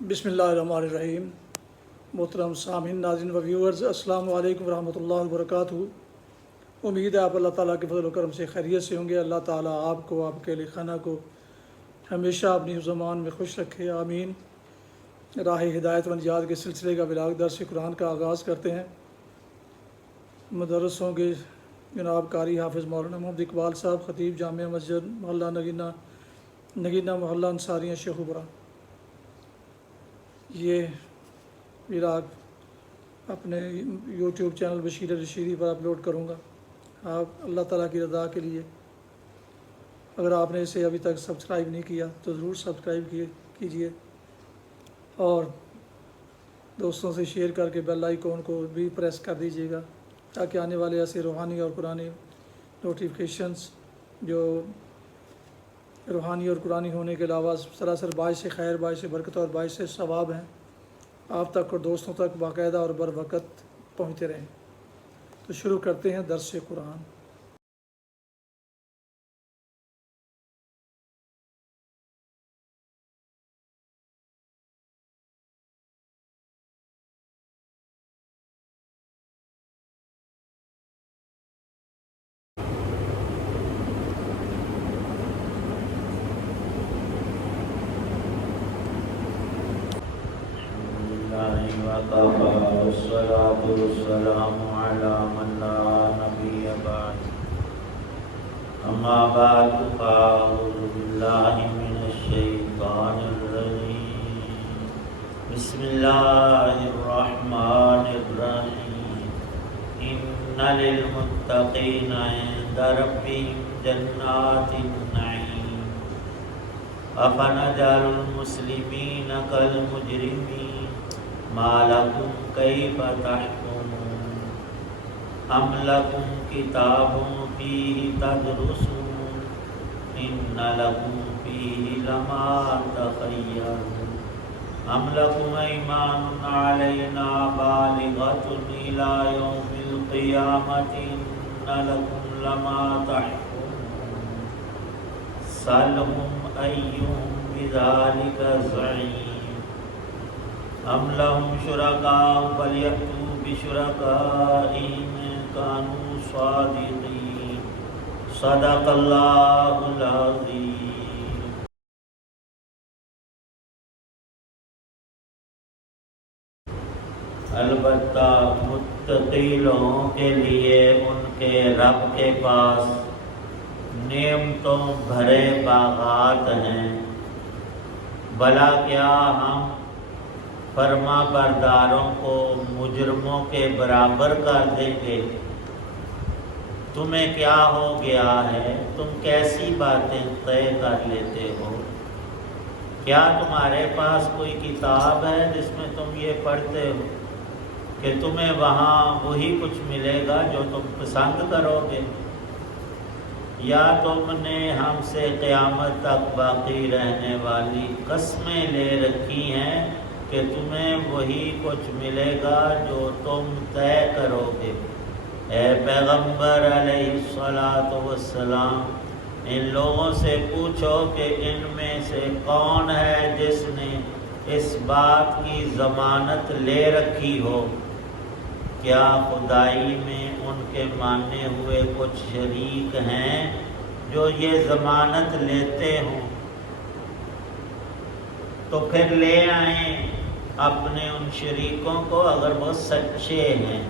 بسم اللہ الرحمن الرحیم۔ محترم سامعین، ناظرین و ویورز، السلام علیکم ورحمۃ اللہ وبرکاتہ۔ امید ہے آپ اللہ تعالیٰ کے فضل و کرم سے خیریت سے ہوں گے۔ اللہ تعالیٰ آپ کو، آپ کے اہل خانہ کو ہمیشہ اپنی زمان میں خوش رکھے، آمین۔ راہ ہدایت و نجات کے سلسلے کا بلاغ درس قرآن کا آغاز کرتے ہیں۔ مدرس ہوں گے جناب قاری حافظ مولانا محمد اقبال صاحب، خطیب جامع مسجد محلہ نگینہ محلہ انصاریہ شیخوپورہ۔ یہ بلاغ اپنے یوٹیوب چینل بشیر رشیدی پر اپلوڈ کروں گا۔ آپ اللہ تعالیٰ کی رضا کے لیے اگر آپ نے اسے ابھی تک سبسکرائب نہیں کیا تو ضرور سبسکرائب کیجئے، اور دوستوں سے شیئر کر کے بیل آئیکن کو بھی پریس کر دیجیے گا تاکہ آنے والے ایسے روحانی اور قرآنی نوٹیفیکیشنز جو روحانی اور قرآنی ہونے کے علاوہ سراسر باعث خیر، باعث برکت اور باعث ثواب ہیں، آپ تک اور دوستوں تک باقاعدہ اور بر وقت پہنچتے رہیں۔ تو شروع کرتے ہیں درس قرآن۔ والصلاة والسلام على من لا نبي بعد أما بعد فأعوذ بالله من الشيطان الرجيم بسم الله الرحمن الرحيم إن للمتقين عند ربهم جنات النعيم أفنجعل المسلمين كالمجرمين ما لكم كيف تحكمون أم لكم كتاب فيه تدرسون إن لكم فيه لما تخيرون أم لكم أيمان علينا بالغة إلى يوم القيامة إن لكم لما تحكمون سلهم أيهم بذلك زعيم أم لهم شركاء فليأتوا بشركائهم إن كانوا صادقين صدق الله العظيم۔ البتہ متقی لوگوں کے لیے ان کے رب کے پاس نعمتوں بھرے باغات ہیں، بھلا کیا ہم فرما برداروں کو مجرموں کے برابر کر دیں گے؟ تمہیں کیا ہو گیا ہے؟ تم کیسی باتیں طے کر لیتے ہو؟ کیا تمہارے پاس کوئی کتاب ہے جس میں تم یہ پڑھتے ہو کہ تمہیں وہاں وہی کچھ ملے گا جو تم پسند کرو گے؟ یا تم نے ہم سے قیامت تک باقی رہنے والی قسمیں لے رکھی ہیں کہ تمہیں وہی کچھ ملے گا جو تم طے کرو گے؟ اے پیغمبر علیہ الصلاۃ والسلام، ان لوگوں سے پوچھو کہ ان میں سے کون ہے جس نے اس بات کی ضمانت لے رکھی ہو؟ کیا خدائی میں ان کے مانے ہوئے کچھ شریک ہیں جو یہ ضمانت لیتے ہوں؟ تو پھر لے آئیں اپنے ان شریکوں کو اگر وہ سچے ہیں۔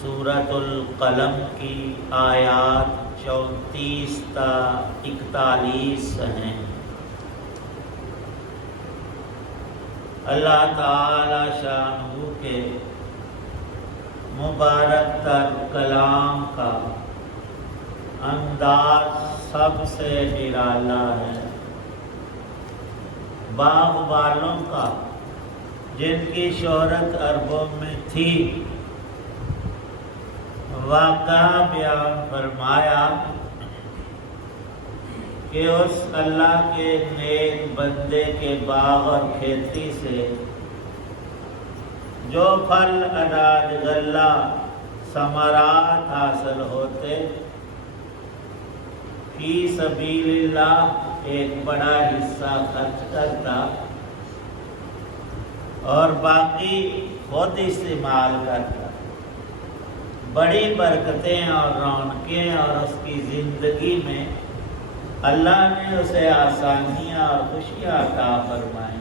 سورۃ القلم کی آیات 34 تا 41 ہیں۔ اللہ تعالی شانہ کے مبارک تر کلام کا انداز سب سے نرالا ہے۔ باغ والوں کا جن کی شہرت عربوں میں تھی، واقعہ بیان فرمایا کہ اس اللہ کے نیک بندے کے باغ اور کھیتی سے جو پھل اناج غلہ ثمرات حاصل ہوتے. فی سبیل اللہ ایک بڑا حصہ خرچ کرتا اور باقی خود استعمال کرتا. بڑی برکتیں اور رونقیں اور اس کی زندگی میں اللہ نے اسے آسانیاں اور خوشیاں عطا فرمائیں.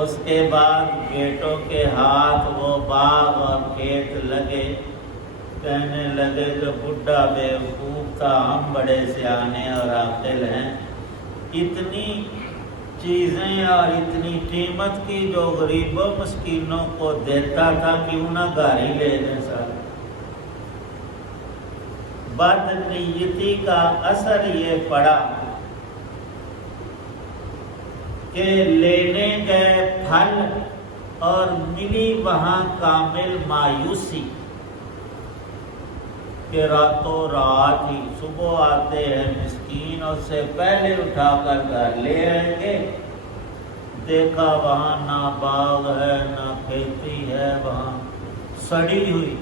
اس کے بعد بیٹوں کے ہاتھ وہ باغ اور کھیت لگے. کہنے لگے کہ بڈھا بیوقوف تھا، ہم بڑے سیانے اور عاقل ہیں. اتنی چیزیں اور اتنی قیمت کی جو غریبوں مسکینوں کو دیتا تھا، کیوں نہ گھر ہی لے لیں سر. بد نیتی کا اثر یہ پڑا کہ لینے گئے پھل اور ملی وہاں کامل مایوسی کہ راتوں رات ہی صبح آتے ہیں مسکین، اور سے پہلے اٹھا کر گھر لے آئیں گے. دیکھا وہاں نہ باغ ہے نہ کھیتی ہے، وہاں سڑی ہوئی.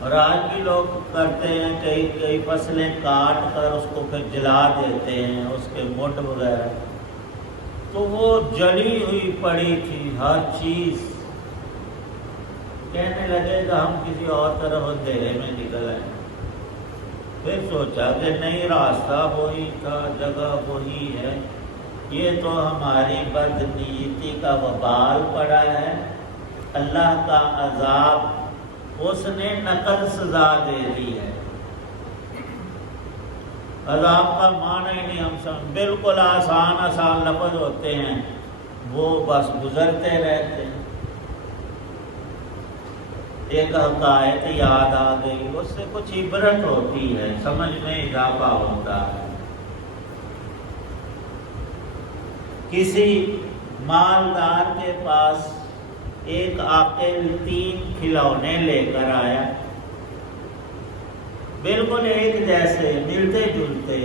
اور آج بھی لوگ کرتے ہیں، کئی فصلیں کاٹ کر اس کو پھر جلا دیتے ہیں، اس کے مڈ وغیرہ. تو وہ جلی ہوئی پڑی تھی ہر چیز. کہنے لگے کہ ہم کسی اور طرف اندھیرے میں نکل آئے. پھر سوچا کہ نہیں، راستہ وہی تھا، جگہ وہی ہے. یہ تو ہماری بد نیتی کا وبال پڑا ہے. اللہ کا عذاب اس نے نقل سزا دے دی ہے. عذاب کا معنی ہی نہیں ہم سمجھ، بالکل آسان لفظ ہوتے ہیں، وہ بس گزرتے رہتے ہیں. ایک حقائق یاد آ گئی، اس سے کچھ عبرت ہوتی ہے، سمجھ میں اضافہ ہوتا ہے. کسی مالدار کے پاس ایک عاقل 3 کھلونے لے کر آیا، بالکل ایک جیسے ملتے جلتے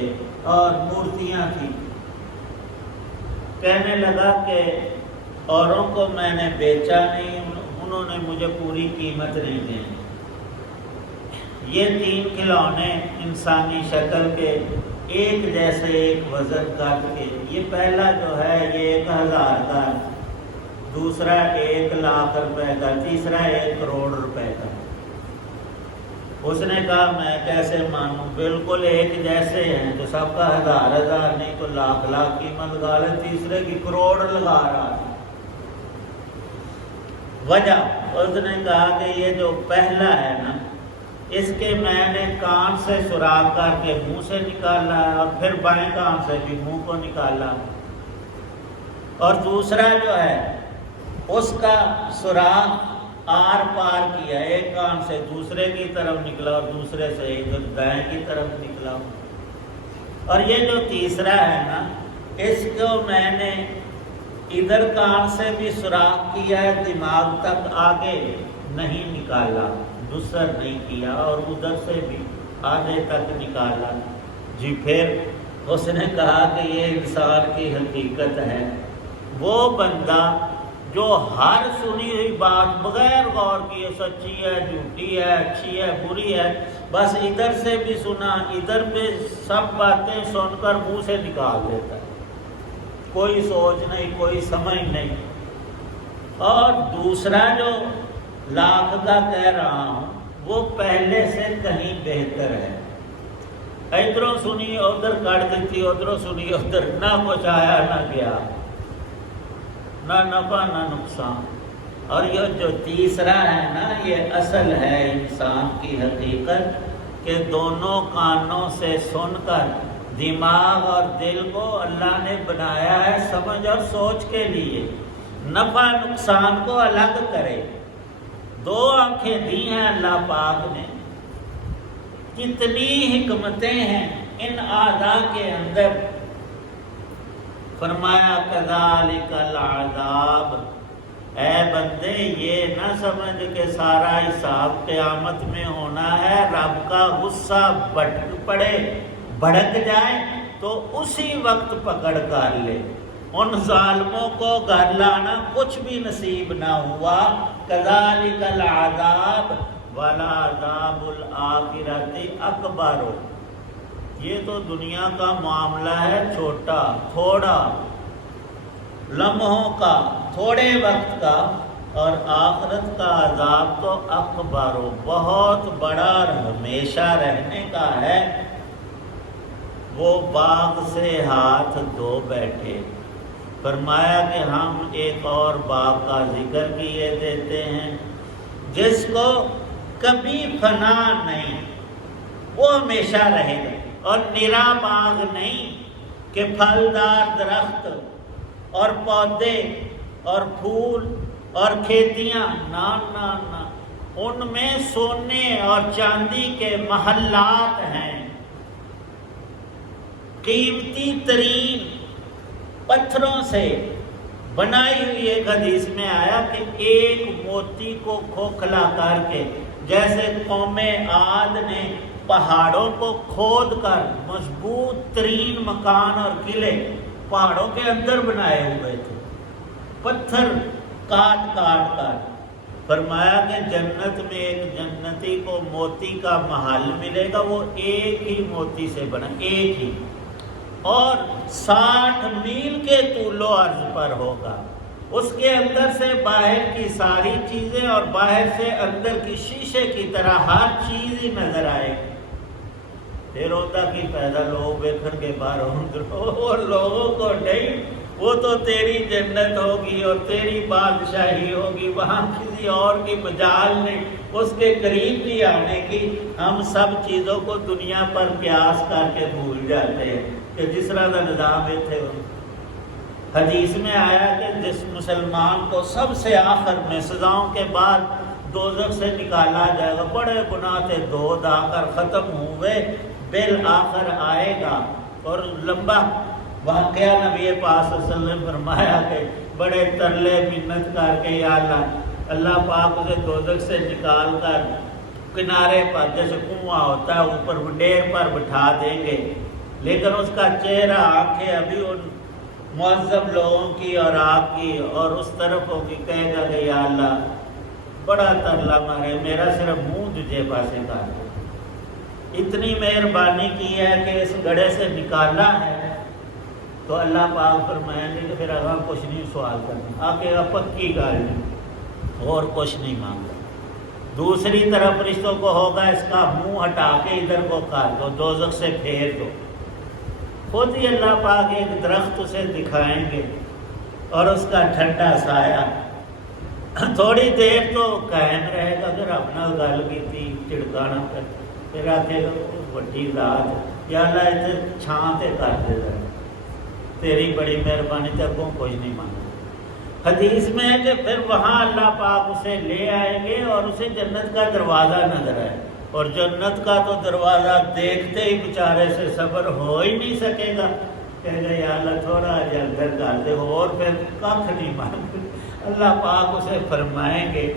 اور مورتیاں تھیں. کہنے لگا کہ اوروں کو میں نے بیچا نہیں، انہوں نے مجھے پوری قیمت نہیں دی. یہ 3 کھلونے انسانی شکل کے، ایک جیسے، ایک وزن کاٹ کے. یہ پہلا جو ہے یہ 1000 کا، دوسرا 1 لاکھ روپے کا، تیسرا 1 کروڑ روپے کا. اس نے کہا میں کیسے مانوں، بالکل ایک جیسے ہیں تو سب کا 1000 نہیں تو لاکھ قیمت لگا لے، تیسرے کی کروڑ لگا رہا تھا. وجہ اس نے کہا کہ یہ جو پہلا ہے نا، اس کے میں نے کان سے سوراخ کر کے منہ سے نکالا اور پھر بائیں کان سے بھی منہ کو نکالا، اور دوسرا جو ہے اس کا سوراخ آر پار کیا، ایک کان سے دوسرے کی طرف نکلا اور دوسرے سے ایک دائیں کی طرف نکلا. اور یہ جو تیسرا ہے نا، اس کو میں نے ادھر کان سے بھی سوراخ کیا ہے، دماغ تک آگے نہیں نکالا، دوسر نہیں کیا، اور ادھر سے بھی آگے تک نکالا. جی پھر اس نے کہا کہ یہ انسان کی حقیقت ہے. وہ بندہ جو ہر سنی ہوئی بات بغیر غور کیے سچی ہے، جھوٹی ہے، اچھی ہے، بری ہے، بس ادھر سے بھی سنا، ادھر پہ سب باتیں سن کر منہ سے نکال دیتا ہے، کوئی سوچ نہیں، کوئی سمجھ نہیں. اور دوسرا جو لاکھ کا کہہ رہا ہوں وہ پہلے سے کہیں بہتر ہے. ادھروں سنی ادھر کٹ دیتی، ادھروں سنی ادھر، نہ کچھ آیا نہ گیا، نہ نفع نہ نقصان. اور یہ جو تیسرا ہے نا، یہ اصل ہے انسان کی حقیقت کہ دونوں کانوں سے سن کر دماغ اور دل کو اللہ نے بنایا ہے سمجھ اور سوچ کے لیے، نفع نقصان کو الگ کرے. 2 آنکھیں دی ہیں اللہ پاک نے، کتنی حکمتیں ہیں ان اعضاء کے اندر. فرمایا کذالک العذاب، اے بندے یہ نہ سمجھ کہ سارا حساب قیامت میں ہونا ہے، رب کا غصہ بھڑک جائے تو اسی وقت پکڑ کر لے. ان ظالموں کو گھر لانا کچھ بھی نصیب نہ ہوا. کذالک العذاب ولعذاب الآخرۃ اکبر. یہ تو دنیا کا معاملہ ہے چھوٹا تھوڑا لمحوں کا تھوڑے وقت کا، اور آخرت کا عذاب تو اکبر بہت بڑا اور ہمیشہ رہنے کا ہے. وہ باغ سے ہاتھ دھو بیٹھے. فرمایا کہ ہم ایک اور باغ کا ذکر کیے دیتے ہیں جس کو کبھی فنا نہیں، وہ ہمیشہ رہے گا. اور نرا باغ نہیں کہ پھلدار درخت اور پودے اور پھول اور کھیتیاں، نہ نہ نہ، ان میں سونے اور چاندی کے محلات ہیں. قیمتی ترین پتھروں سے بنائی ہوئی. ایک حدیث میں آیا کہ ایک موتی کو کھوکھلا کر کے، جیسے قوم عاد نے پہاڑوں کو کھود کر مضبوط ترین مکان اور قلعے پہاڑوں کے اندر بنائے ہوئے تھے، پتھر کاٹ کاٹ کر. فرمایا کہ جنت میں ایک جنتی کو موتی کا محل ملے گا، وہ ایک ہی موتی سے بنا، ایک ہی، اور 60 میل کے طول و عرض پر ہوگا. اس کے اندر سے باہر کی ساری چیزیں اور باہر سے اندر کی شیشے کی طرح ہر چیز ہی نظر آئے گی. پھر ہوتا کہ پیدا لوگ بیکھر کے باہر وہ لوگوں کو نہیں، وہ تو تیری جنت ہوگی اور تیری بادشاہی ہوگی، وہاں کسی اور کی مجال نہیں اس کے قریب بھی آنے کی. ہم سب چیزوں کو دنیا پر قیاس کر کے بھول جاتے ہیں کہ جس طرح کا نظام تھے. حدیث میں آیا کہ جس مسلمان کو سب سے آخر میں سزاؤں کے بعد دوزخ سے نکالا جائے گا، بڑے گناہ تھے دھو دھا کر ختم ہوئے، بالآخر آئے گا. اور لمبا واقعہ نبی پاک صلی اللہ علیہ وسلم فرمایا کہ بڑے ترلے منت کر کے یا اللہ پاک اسے دوزخ سے نکال کر کنارے پر، جیسے کنواں ہوتا ہے، اوپر ڈیر پر بٹھا دیں گے، لیکن اس کا چہرہ آنکھیں ابھی ان معذب لوگوں کی اور آپ کی اور اس طرف ہوگی. کہے گا کہ یا اللہ بڑا ترلا مارے، میرا صرف منہ تجھے پاسے کر دے، اتنی مہربانی کی ہے کہ اس گڑھے سے نکالا ہے. تو اللہ پاک فرمائیں گے کہ پھر اگر کچھ نہیں سوال کرنا، آ کے پکی گال نہیں اور کچھ نہیں مانگا. دوسری طرف فرشتوں کو ہوگا اس کا منہ ہٹا کے ادھر کو کاٹ دو، دوزخ سے پھیر دو. خود ہی اللہ پاک ایک درخت اسے دکھائیں گے اور اس کا ٹھنڈا سایہ تھوڑی دیر تو قائم رہے گا. پھر اپنا گل کی چڑکانا کر پھر آتے گا بڑی ذات یا اللہ اتنے چھان تے کر دے گا، تیری بڑی مہربانی تے اگوں کچھ نہیں مانگا. حدیث میں ہے کہ پھر وہاں اللہ پاک اسے لے آئیں گے اور اسے جنت کا دروازہ نظر آئے، اور جنت کا تو دروازہ دیکھتے ہی بیچارے سے صبر ہو ہی نہیں سکے گا. کہے گا یا اللہ تھوڑا جلدر کر دے، اور پھر کھ نہیں مانگ. اللہ پاک اسے فرمائیں گے،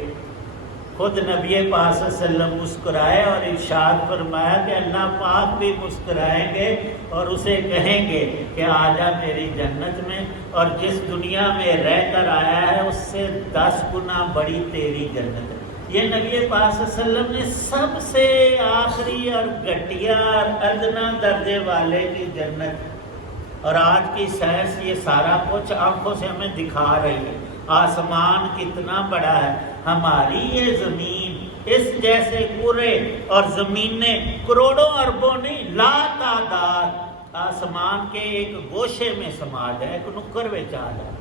خود نبی پاک صلی اللہ علیہ وسلم مسکرائے اور ارشاد فرمایا کہ اللہ پاک بھی مسکرائیں گے اور اسے کہیں گے کہ آجا میری جنت میں، اور جس دنیا میں رہ کر آیا ہے اس سے 10 گنا بڑی تیری جنت ہے. یہ نبی پاک صلی اللہ علیہ وسلم نے سب سے آخری اور گھٹیا اور ادنا درجے والے کی جنت، اور آج کی سائنس یہ سارا کچھ آنکھوں سے ہمیں دکھا رہی ہے. آسمان کتنا بڑا ہے، ہماری یہ زمین اس جیسے کرے اور زمینیں کروڑوں اربوں نہیں لا تعداد آسمان کے ایک گوشے میں سما جائے، ایک نکر میں آ جائے.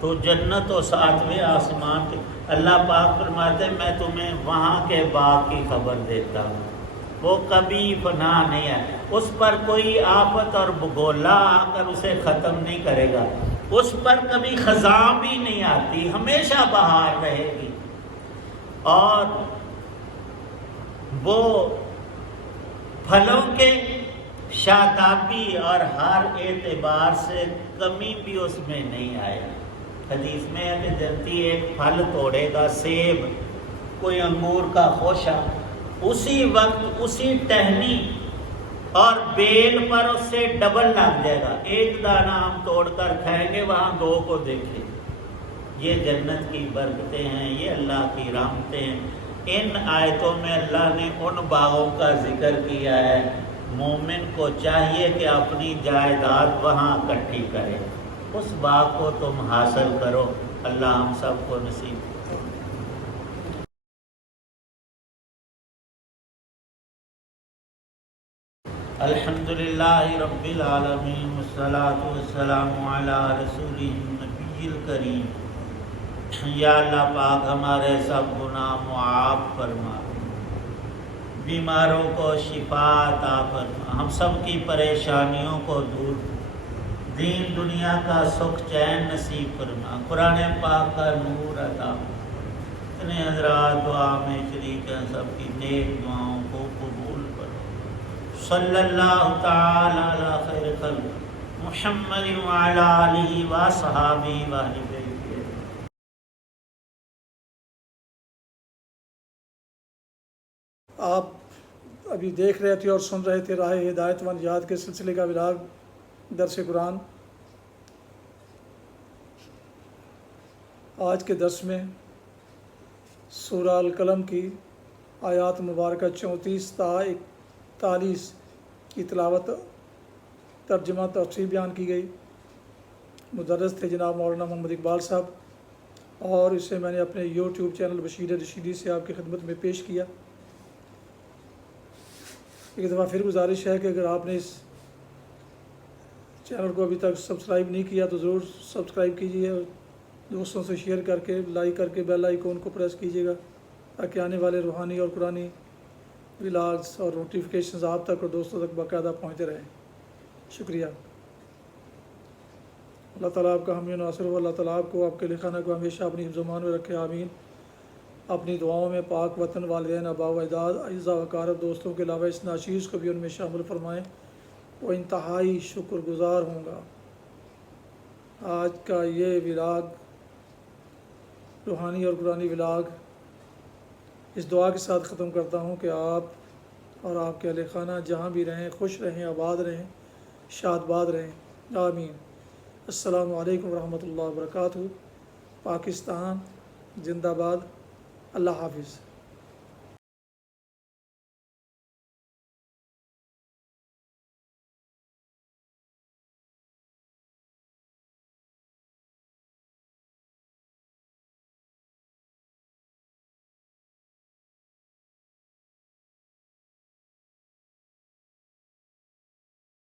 تو جنت و 7ویں آسمان کے اللہ پاک فرماتے میں تمہیں وہاں کے باغ کی خبر دیتا ہوں، وہ کبھی فنا نہیں ہے، اس پر کوئی آفت اور بگولا آ کر اسے ختم نہیں کرے گا، اس پر کبھی خزاں بھی نہیں آتی، ہمیشہ بہار رہے گی. اور وہ پھلوں کے شادابی اور ہر اعتبار سے کمی بھی اس میں نہیں آئے. حدیث میں ہے کہ جنتی ایک پھل توڑے گا، سیب، کوئی انگور کا خوشہ، اسی وقت اسی ٹہنی اور بیل پر اس سے ڈبل لگ جائے گا. ایک دانہ ہم توڑ کر کھائیں گے، وہاں دو کو دیکھیں. یہ جنت کی برکتیں ہیں، یہ اللہ کی رحمتیں ہیں. ان آیتوں میں اللہ نے ان باغوں کا ذکر کیا ہے. مومن کو چاہیے کہ اپنی جائیداد وہاں اکٹھی کرے، اس باغ کو تم حاصل کرو. اللہ ہم سب کو نصیب کرو. الحمدللہ رب العالمین والصلاة والسلام علی رسولہ النبی الکریم. یا اللہ پاک ہمارے سب گناہ معاف فرما، بیماروں کو شفا عطا فرما، ہم سب کی پریشانیوں کو دور، دین دنیا کا سکھ چین نصیب فرما، قرآن پاک کا نور عطا فرما. اتنے حضرات دعا میں شریک ہیں، سب کی نیک دعاؤں کو قبول کرو. صلی اللہ تعالی علی خیر خلق محمد وعلی آلہ وصحابہ واہل بیتہ. آپ ابھی دیکھ رہے تھے اور سن رہے تھے راہ ہدایت و نجات کے سلسلے کا ولاگ درس قرآن. آج کے درس میں سورہ القلم کی آیات مبارکہ 34 تا 41 کی تلاوت، ترجمہ تفسیر بیان کی گئی. مدرس تھے جناب مولانا محمد اقبال صاحب، اور اسے میں نے اپنے یوٹیوب چینل بشیر رشیدی سے آپ کی خدمت میں پیش کیا. ایک دفعہ پھر گزارش ہے کہ اگر آپ نے اس چینل کو ابھی تک سبسکرائب نہیں کیا تو ضرور سبسکرائب کیجیے، اور دوستوں سے شیئر کر کے، لائک کر کے بیل آئیکن کو پریس کیجیے گا تاکہ آنے والے روحانی اور قرآنی ولاگز اور نوٹیفیکیشنز آپ تک اور دوستوں تک باقاعدہ پہنچتے رہیں. شکریہ. اللہ تعالیٰ آپ کا حامی ناصر ہو. اللہ تعالیٰ آپ کو، آپ کے لکھانہ کو ہمیشہ اپنی حفظ و امان میں رکھے. آمین. اپنی دعاؤں میں پاک وطن، والدین، آباء و اجداد، اعزاء و اقارب، دوستوں کے علاوہ اس ناچیز کو بھی ان میں شامل فرمائیں. وہ انتہائی شکر گزار ہوں گا. آج کا یہ ولاگ، روحانی اور قرآنی ولاگ، اس دعا کے ساتھ ختم کرتا ہوں کہ آپ اور آپ کے اہل خانہ جہاں بھی رہیں خوش رہیں، آباد رہیں، شاد باد رہیں. آمین. السلام علیکم ورحمۃ اللہ وبرکاتہ. پاکستان زندہ باد. اللہ حافظ.